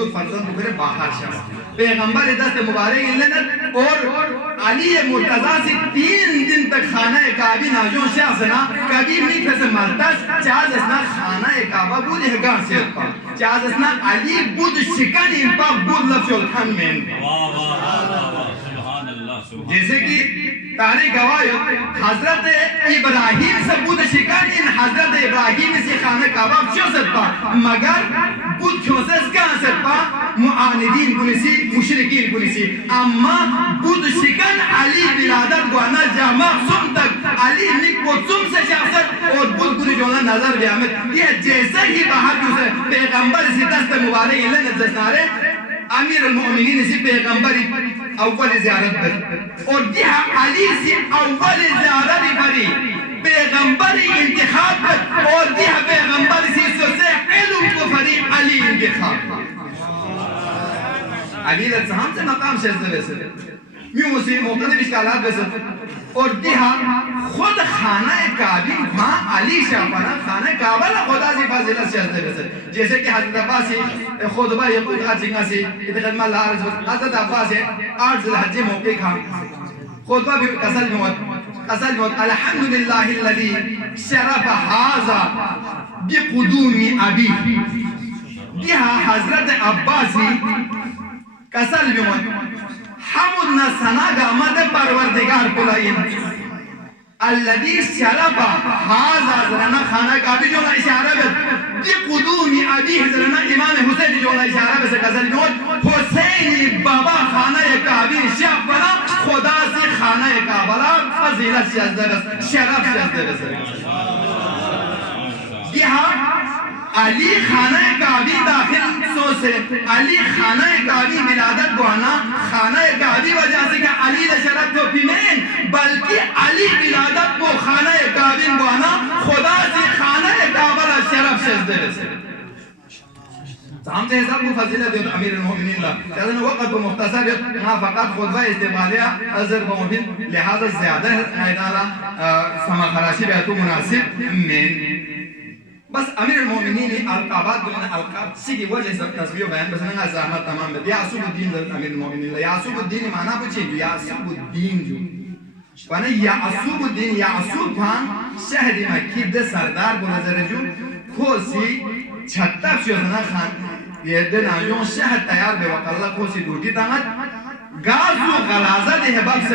مولود فرزند بکرے باہر شاہ پیغمبر دست مبارک لنت اور علی مرتضی سے 3 دن تک خانہ کعبی ناجون شاہ سنا کبھی میٹھے سے مرتز چاہز اسنا خانہ کعبہ بود احگان سے اتپا چاہز اسنا علی بود شکن انپا بود لفظ الخان میں جیسے کہ تاریخ گواہ حضرت ابراہیم سے بود شکن ان حضرت ابراہیم سے خانہ کعبہ کیوں ستپا مگر بود کیوں سے اس کا ستپا معاندین کنیسی مشرکین کنیسی اما بود شکن علی ولادت گوانا جامع سم تک علی نک قدسم سے شخصت اور بود کنی جونا نظر بیامت یہ جیسے ہی باہر کیوں سے پیغمبر اسی دست مبارک اللہ نزدنارے امیر المؤمنین اسی پیغمبر اول زیارت بری اور یہ علی سے اول زیارت بری پیغمبر انتخاب پر اور یہ پیغمبر سے علم کو فری علی انتخاب علی رضان سے مقام شہزہ ویسے میوں اسی مختلف اشکالات ویسے اور دیہا خود خانہ کعبی وہاں علی شاپانا خانہ کعبہ خدا سی فاضلت شہزہ ویسے جیسے کہ حضرت عباسی خطبہ یقود حجنگا سی اتخدمہ اللہ رضا حضرت عباسی 8 ذی الحجہ موقع کھا خطبہ بھی قصل موت الحمدللہ اللذی شرف حازہ بقدوم ابی دیہا حضرت عباسی قصل موت حمدنا سناگا مد پروردگار کلائن الذي شرف هذا زرنا خانہ کعبی جو اشارہ بس دی قدومی ابی زرنا امام حسین جو اشارہ بس قصل نوت حسین بابا خانہ کعبی شاہ بنا خدا سے خانہ کعبہ فضیلت شہزہ بس شرف شہزہ بس یہاں علی خانہ کعبی داخل سو سے علی خانہ کعبی ولادت گوانا خانہ کعبی وجہ سے کہ علی شرف تو پیمین بلکہ علی ولادت کو خانہ کعبی گوانا خدا سے خانہ کعبہ شرف شہزہ سے سامتے حساب کو فضیلت دیو امیر المؤمنین اللہ چاہتے وقت مختصر یہاں فقط خطبہ استقبالیہ ازر بمبین لہذا زیادہ ایدالا سما خراشی بیتو مناسب میں بس امیر المؤمنین القابات دلنا القاب سیدی وجہ سے تصویر بیان بس نگا زحمت تمام بید یعصوب الدین در امیر المؤمنین یعصوب الدین معنی پوچھے جو یعصوب الدین جو وانا یعصوب الدین یعصوب بھان شہر مکی دے سردار بنظر جو کھوسی چھتب شوزنا خان یہ دن آجون شہر تیار بے وقت اللہ کھوسی دوٹی تانت گاز و غلازہ دے حباب سے